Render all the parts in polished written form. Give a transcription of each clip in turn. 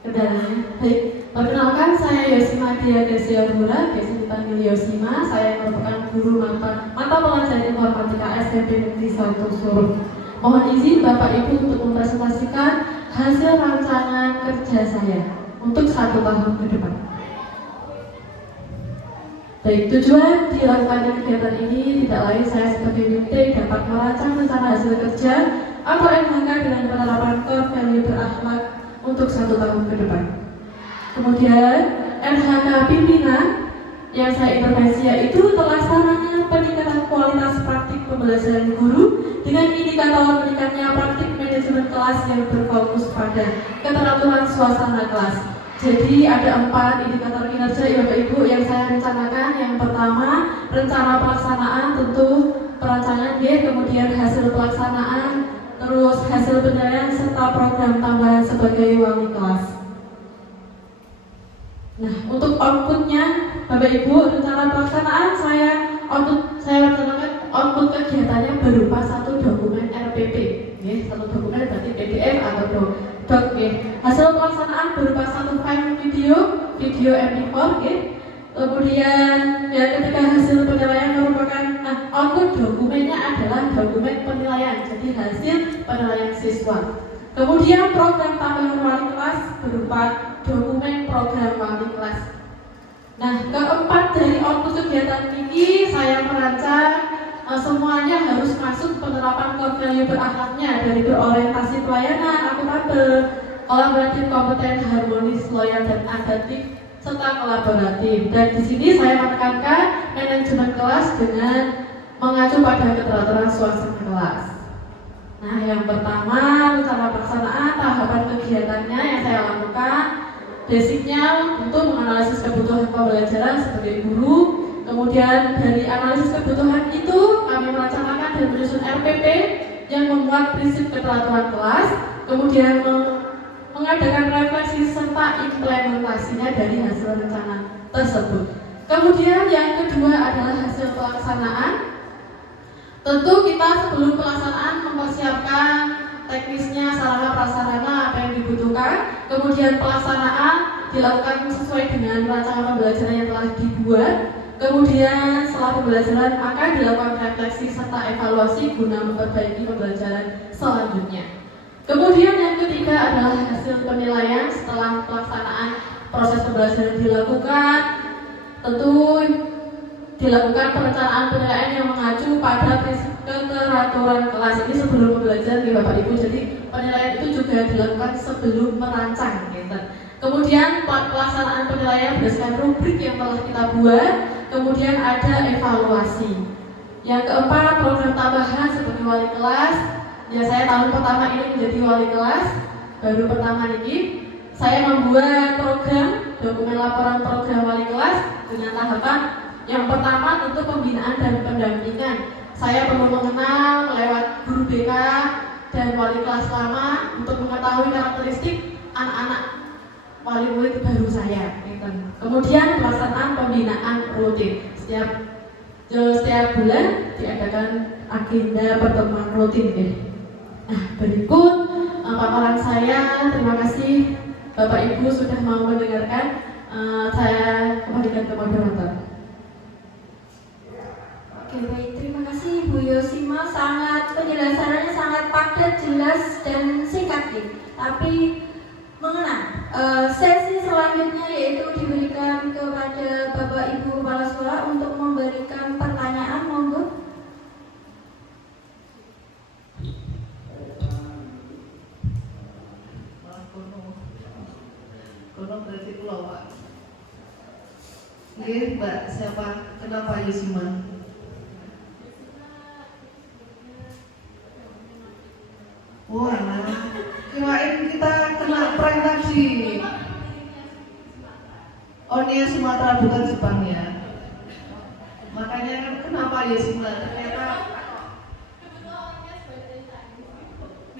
Kendalanya. Baik, perkenalkan saya Yosima Dia Desiabura, biasa dipanggil Yosima. Saya merupakan guru mata pelajaran informatika SMP Negeri 1 Solo. Mohon izin Bapak Ibu untuk mempresentasikan hasil rancangan kerja saya untuk 1 tahun ke depan. Baik, tujuan dilakukannya kegiatan ini tidak lain saya sebagai WT dapat merancang rencana hasil kerja atau MHK dengan penerapan core value berakhlak untuk 1 tahun ke depan. Kemudian MHK pimpinan yang saya intervensi yaitu terlaksananya peningkatan kualitas praktik pembelajaran guru dengan indikator meningkatnya praktik manajemen kelas yang berfokus pada keteraturan suasana kelas. Jadi ada 4 indikator kinerja ya Bapak Ibu yang saya rencanakan. Yang pertama, rencana pelaksanaan, tentu perancangan kemudian hasil pelaksanaan, terus hasil penilaian serta program tambahan sebagai wali kelas. Nah, untuk outputnya Bapak Ibu, rencana pelaksanaan saya rencanakan output kegiatannya berupa 1 dokumen RPP, 1 dokumen berarti PDF atau doc. Hasil pelaksanaan berupa 1 file video MP4. Kemudian yang ketiga, hasil penilaian merupakan output dokumennya adalah dokumen penilaian, jadi hasil penilaian siswa. Kemudian program tambahan wali kelas berupa dokumen program wali kelas. Nah, keempat dari output kegiatan ini saya merancang semuanya harus masuk penerapan core value berakhlaknya dari berorientasi pelayanan, akuntabel, kolaboratif, kompeten, harmonis, loyal, dan adaptif, serta kolaboratif. Dan di sini saya menekankan manajemen kelas dengan mengacu pada keteraturan suasana kelas. Nah, yang pertama, rencana pelaksanaan tahapan kegiatannya yang saya lakukan. Basicnya untuk menganalisis kebutuhan pembelajaran sebagai guru. Kemudian dari analisis kebutuhan itu kami merencanakan dan menyusun RPP yang memuat prinsip keteraturan kelas. Kemudian mengadakan refleksi serta implementasinya dari hasil rencana tersebut. Kemudian yang kedua adalah hasil pelaksanaan. Tentu kita sebelum pelaksanaan mempersiapkan teknisnya, sarana prasarana apa yang dibutuhkan. Kemudian pelaksanaan dilakukan sesuai dengan rancangan pembelajaran yang telah dibuat. Kemudian setelah pembelajaran akan dilakukan refleksi serta evaluasi guna memperbaiki pembelajaran selanjutnya. Kemudian yang ketiga adalah hasil penilaian setelah pelaksanaan proses pembelajaran dilakukan. Tentu dilakukan perencanaan penilaian yang mengacu pada prinsip keteraturan kelas. Ini sebelum pembelajaran di Bapak Ibu. Jadi penilaian itu juga dilakukan sebelum merancang. Kemudian pelaksanaan penilaian berdasarkan rubrik yang telah kita buat. Kemudian ada evaluasi. Yang keempat, program tambahan sebagai wali kelas. Ya, saya tahun pertama ini menjadi wali kelas, baru pertama ini saya membuat program dokumen laporan program wali kelas dengan tahapan yang pertama tentu pembinaan dan pendampingan. Saya perlu mengenal lewat guru BK dan wali kelas lama untuk mengetahui karakteristik anak-anak wali murid baru saya. Kemudian pelaksanaan pembinaan rutin setiap bulan diadakan agenda pertemuan rutin. Nah, berikut paparan saya. Terima kasih Bapak Ibu sudah mau mendengarkan. Saya kembalikan ke moderator. Oke, baik, terima kasih Bu Yosima. Penjelasannya sangat padat, jelas, dan singkat. Tapi mengena. Sesi selanjutnya yaitu diberikan kepada Bapak Ibu Kepala Sekolah untuk memberikan pertanyaan. Monggo. Berarti pulau Pak. Iya Mbak, siapa? Kenapa Yosima? Wah, kirain kita kena prank tadi. Oh, ini Sumatera bukan Jepang ya. Makanya kan kenapa Yosima? Ternyata.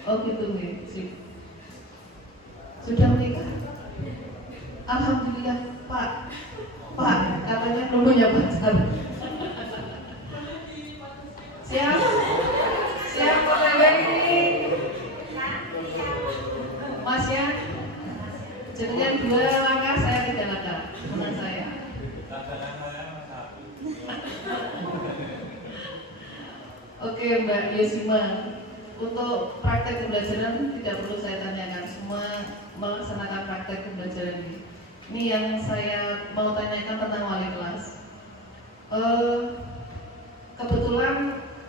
Oh gitu nih, sip. Sudah menikah? Alhamdulillah Pak. Pak, katanya dulunya pacar. Siap Pak ini. Mas ya. Jenengan 2 langkah, saya 3 langkah. Menang saya. Oke Mbak Yesima, untuk praktek pembelajaran tidak perlu saya tanyakan, semua melaksanakan praktek pembelajaran ini. Ini yang saya mau tanyakan tentang wali kelas. Kebetulan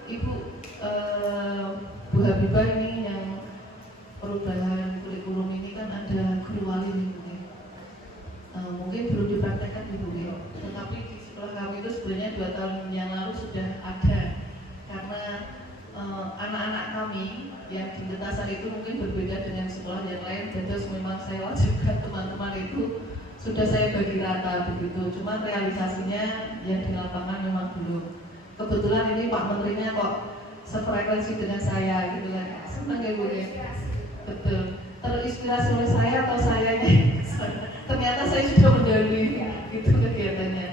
Ibu Bu Habibah ini yang perubahan kurikulum ini kan ada guru wali nih Bu. Mungkin belum dipraktekkan Ibu ya, tetapi di sekolah kami itu sebenarnya 2 tahun yang lalu sudah ada, karena anak-anak kami yang di lintasan itu mungkin berbeda dengan sekolah yang lain, dan terus memang saya wajibkan teman-teman itu sudah saya bagi rata begitu, cuma realisasinya yang di lapangan memang belum. Kebetulan ini Pak Menterinya kok sefrekuensi dengan saya gitu kan, senang ya Bu ya. Betul, terinspirasi oleh saya atau saya ternyata saya sudah mendalami itu kegiatannya.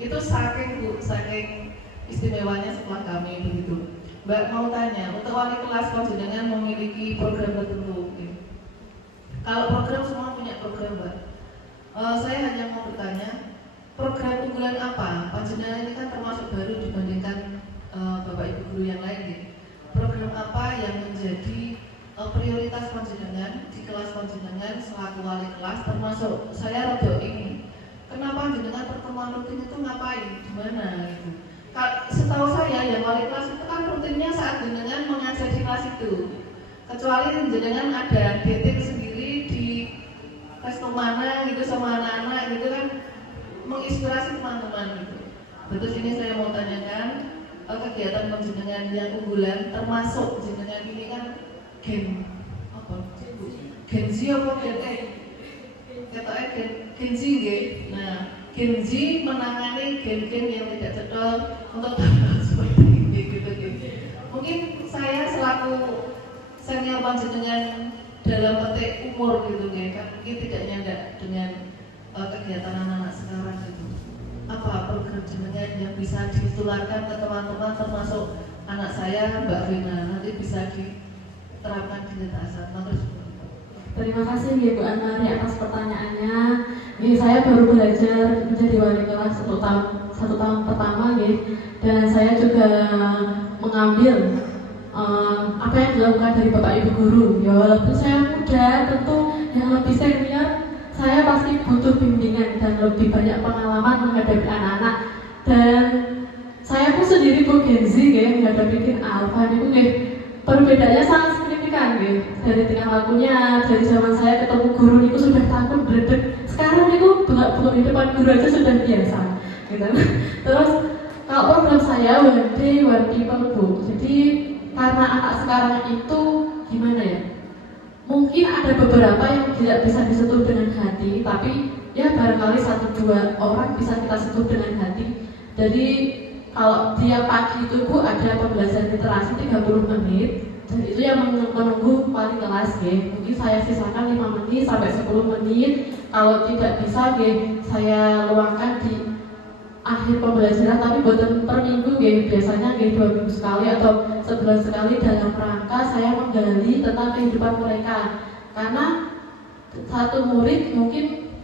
Itu saking Bu, saking istimewanya sekolah kami begitu. Mbak mau tanya, untuk wali kelas panjenengan memiliki program tertentu? Kalau program semua punya program Mbak. Saya hanya mau bertanya, program unggulan apa? Panjenengan ini kan termasuk baru dibandingkan Bapak Ibu guru yang lain nih. Program apa yang menjadi prioritas panjenengan di kelas panjenengan selaku wali kelas, termasuk saya rada ini. Kenapa panjenengan pertemuan rutin itu ngapain? Di mana gitu? Setahu saya yang wali kelas itu kan rutinnya saat jenengan mengajar di kelas itu, kecuali jenengan ada dating sendiri di resto mana gitu sama anak-anak gitu kan, menginspirasi teman-teman gitu. Terus ini saya mau tanyakan kegiatan panjenengan yang unggulan, termasuk jenengan ini kan Gen Z apa Gen E? Katanya Gen Z ya. Nah, Gen Z menangani gen-gen yang tidak cocok untuk hal seperti ini gitu. Mungkin saya selaku senior panjenengan dalam petik umur gitu kan, mungkin tidak nyandak dengan kegiatan anak-anak sekarang gitu. Apa program jenengan yang bisa ditularkan ke teman-teman, termasuk anak saya Mbak Vina, nanti bisa diterapkan di lintasan. Terima kasih Bu Anwari atas pertanyaannya. Saya baru belajar menjadi wali kelas 1 tahun pertama, dan saya juga mengambil apa yang dilakukan dari Bapak Ibu guru. Ya walaupun saya muda, tentu yang lebih senior saya pasti butuh bimbingan dan lebih banyak pengalaman menghadapi anak-anak. Dan saya pun sendiri kok Gen Z menghadapi Gen Alpha itu perbedaannya sangat signifikan dari tingkah lakunya. Dari zaman saya ketemu guru itu sudah takut berdek, sekarang itu belum di depan guru aja sudah biasa gitu. Terus kalau program saya One Day One People Bu, jadi karena anak sekarang itu gimana ya, mungkin ada beberapa yang tidak bisa disentuh dengan hati, tapi ya barangkali 1-2 orang bisa kita sentuh dengan hati. Jadi kalau tiap pagi itu Bu ada pembelajaran literasi 30 menit, dan itu yang menunggu wali kelas mungkin saya sisakan 5 menit sampai 10 menit. Kalau tidak bisa saya luangkan di akhir pembelajaran, tapi bukan per minggu biasanya 2 minggu sekali atau sebulan sekali, dalam rangka saya menggali tentang kehidupan mereka. Karena satu murid mungkin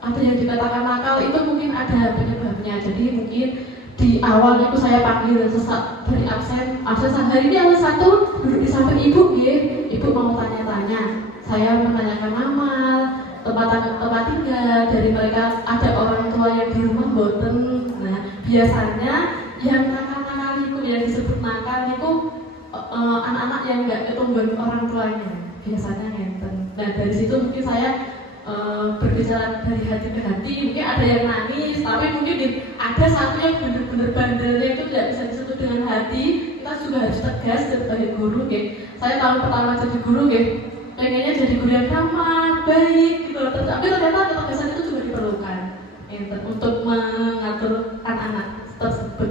ada yang dikatakan nakal, itu mungkin ada penyebabnya. Jadi mungkin di awal itu saya panggil sesak dari absen hari ini absen 1 duduk di samping ibu ibu mau tanya-tanya, saya menanyakan nama, tempat tinggal dari mereka, ada orang tua yang di rumah boten. Nah biasanya yang nakal-nakal itu, yang disebut nakal itu anak-anak yang nggak ketungguan orang tuanya biasanya ngenten. Nah dari situ mungkin saya berbicara dari hati ke hati. Mungkin ada yang nangis, tapi mungkin ada satu yang benar-benar bandelnya itu tidak bisa disentuh dengan hati. Kita juga harus tegas sebagai guru. Saya tahun pertama jadi guru, pengennya jadi guru yang ramah, baik gitu. Tapi ternyata ketegasan itu juga diperlukan untuk mengatur anak-anak tersebut.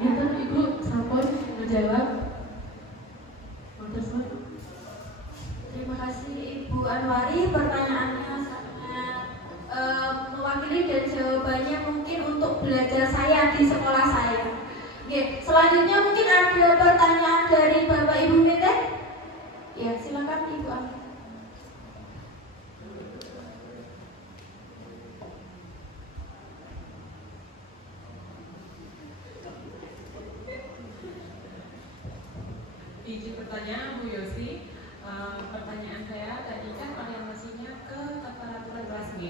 Ibu sampai menjawab. Terima kasih Ibu Anwari, pertanyaannya sangat mewakili dan jawabannya mungkin untuk belajar saya di sekolah saya. Selanjutnya mungkin ada pertanyaan dari Bapak Ibu Mete. Ya, silakan Ibu Anwari. izin bertanya Bu Yosi. Pertanyaan saya tadi kan orientasinya ke keteraturan kelas G.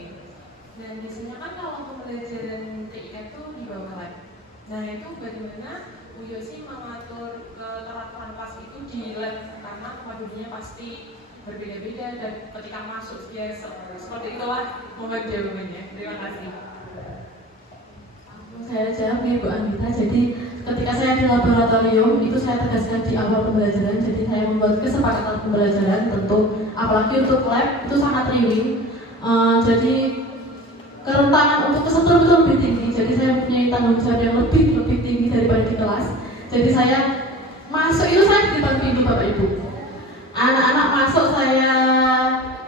Dan biasanya kan kalau pembelajaran TIK itu di bawah kelas. Nah itu bagaimana Bu Yosi mengatur keteraturan kelas itu di lab, karena kemudiannya pasti berbeda-beda dan ketika masuk dia seperti itulah mohon jawabannya. Terima kasih. Saya jawab nih Bu Anggita. Jadi ketika saya di laboratorium itu saya tegaskan di awal pembelajaran. Jadi saya membuat kesepakatan pembelajaran tentu, apalagi untuk lab itu sangat riuh. Jadi kerentanan untuk kesetrum itu lebih tinggi. Jadi saya mempunyai tanggung jawab yang lebih tinggi daripada di kelas. Jadi saya masuk itu saya di depan pintu Bapak Ibu. Anak-anak masuk saya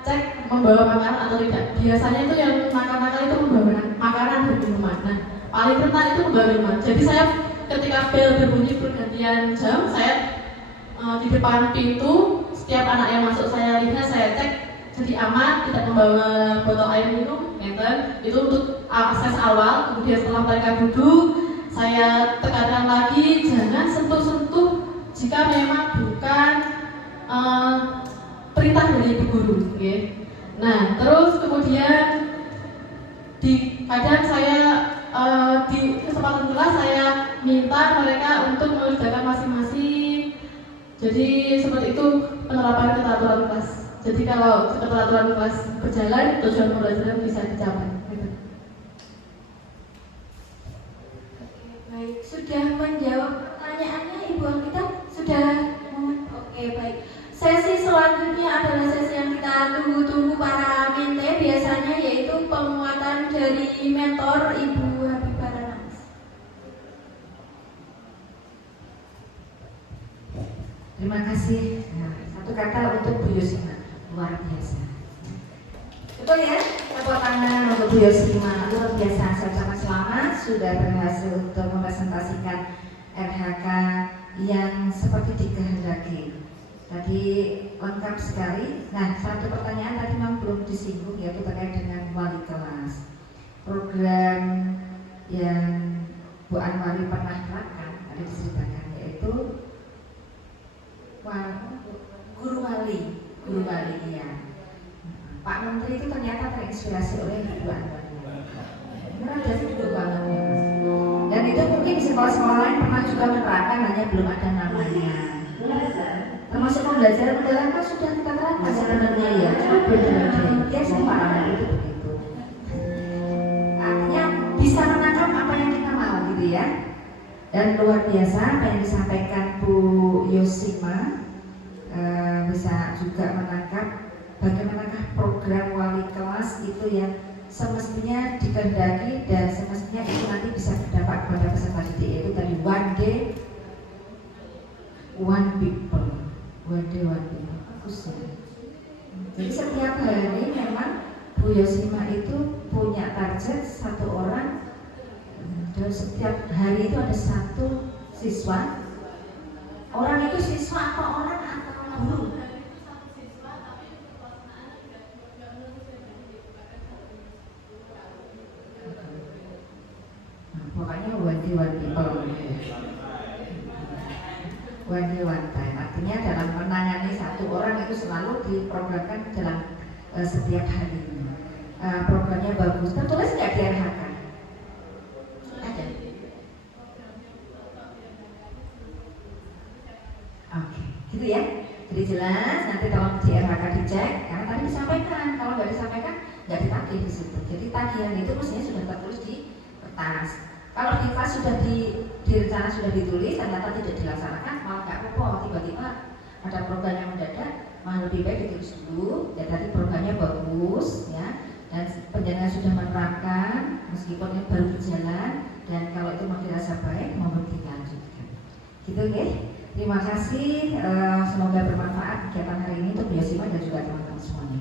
cek membawa makanan atau tidak. Biasanya itu yang nakal-nakal itu membawa makanan dan minuman. Nah, paling rentan itu membawa minuman. Jadi saya ketika bel berbunyi pergantian jam, saya di depan pintu, setiap anak yang masuk saya lihat, saya cek jadi aman, tidak membawa botol air minum, itu untuk akses awal. Kemudian setelah mereka duduk, saya tekankan lagi jangan sentuh-sentuh jika memang bukan perintah dari ibu guru. Okay. Nah, terus kemudian kadang saya di kesempatan kelas saya minta mereka untuk mengerjakan masing-masing. Jadi seperti itu penerapan keteraturan kelas. Jadi kalau keteraturan kelas berjalan, tujuan pembelajaran bisa dicapai. Gitu. Baik, sudah menjawab pertanyaannya Ibu Anggita? Sudah? Oke, baik. Sesi selanjutnya adalah sesi yang kita tunggu-tunggu para mente biasanya, yaitu penguatan dari mentor Ibu Habibah Ranas. Terima kasih. Nah, satu kata untuk Bu Yosima, luar biasa. Betul ya? Tepuk tangan untuk Bu Yosima, luar biasa. Saya ucapkan selamat sudah berhasil untuk mepresentasikan RHK yang seperti dikehendaki. Tadi lengkap sekali. Nah, satu pertanyaan tadi memang belum disinggung, yaitu terkait dengan wali kelas. Program yang Bu Anwari pernah terapkan tadi diceritakan, yaitu guru wali ya. Pak Menteri itu ternyata terinspirasi oleh Bu Anwari. Benar jadi guru banget. Dan itu mungkin di sekolah-sekolah lain pernah juga menerapkan, hanya belum ada namanya. Termasuk pembelajaran mendalam kan sudah kita terapkan sebenarnya ya, cuma belum ada. Biasa para itu begitu. Artinya bisa menangkap apa yang kita mau gitu ya. Dan luar biasa apa yang disampaikan Bu Yosima, bisa juga menangkap bagaimanakah program wali kelas itu yang semestinya dikehendaki dan semestinya itu nanti bisa berdampak kepada peserta didik, yaitu tadi one day one people. Bagus ya. Jadi setiap hari memang Bu Yosima itu punya target satu orang, dan setiap hari itu ada satu siswa. Orang itu siswa atau orang atau guru? Nah, pokoknya one day one people. One day one time. Artinya dalam menangani satu orang itu selalu diprogramkan dalam setiap harinya. Programnya bagus. Tertulis nggak di RHK? Ada. Oke, gitu ya. Jadi jelas. Nanti tolong di RHK dicek. Karena tadi disampaikan. Kalau nggak disampaikan, nggak ditagih di situ. Jadi tagihan itu mestinya sudah tertulis di kertas. Kalau di kelas sudah di rencana sudah ditulis, ternyata tidak dilaksanakan, malah nggak apa-apa. Tiba-tiba ada program yang mendadak, malah lebih baik ditulis dulu. Dan tadi programnya bagus, ya, dan penjaga sudah menerapkan, meskipun ini baru berjalan. Dan kalau itu mau dirasa baik, mohon dilanjutkan. Gitu, ya. Terima kasih. Semoga bermanfaat kegiatan hari ini untuk Bu Yosima dan juga teman-teman semuanya.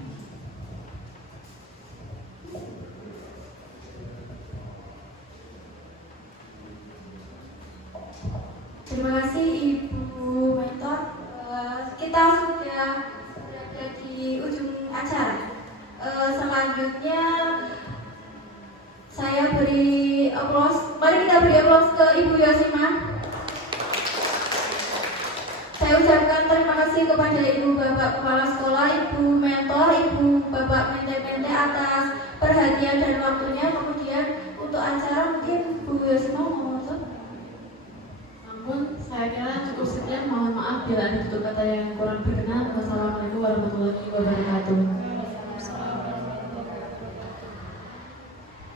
Terima kasih Ibu Mentor. Kita sudah berada di ujung acara. Selanjutnya saya beri aplaus. Mari kita beri aplaus ke Ibu Yosima. Saya ucapkan terima kasih kepada Ibu Bapak Kepala Sekolah, Ibu Mentor, Ibu Bapak Mente-Mente atas perhatian dan waktunya. Kemudian untuk acara mungkin Bu Yosi mau ngomong. Namun saya kira cukup sekian. Mohon maaf bila ada tutur kata yang kurang berkenan. Wassalamualaikum warahmatullahi wabarakatuh.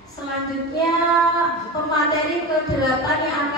Selanjutnya pemateri ke-8 yang akan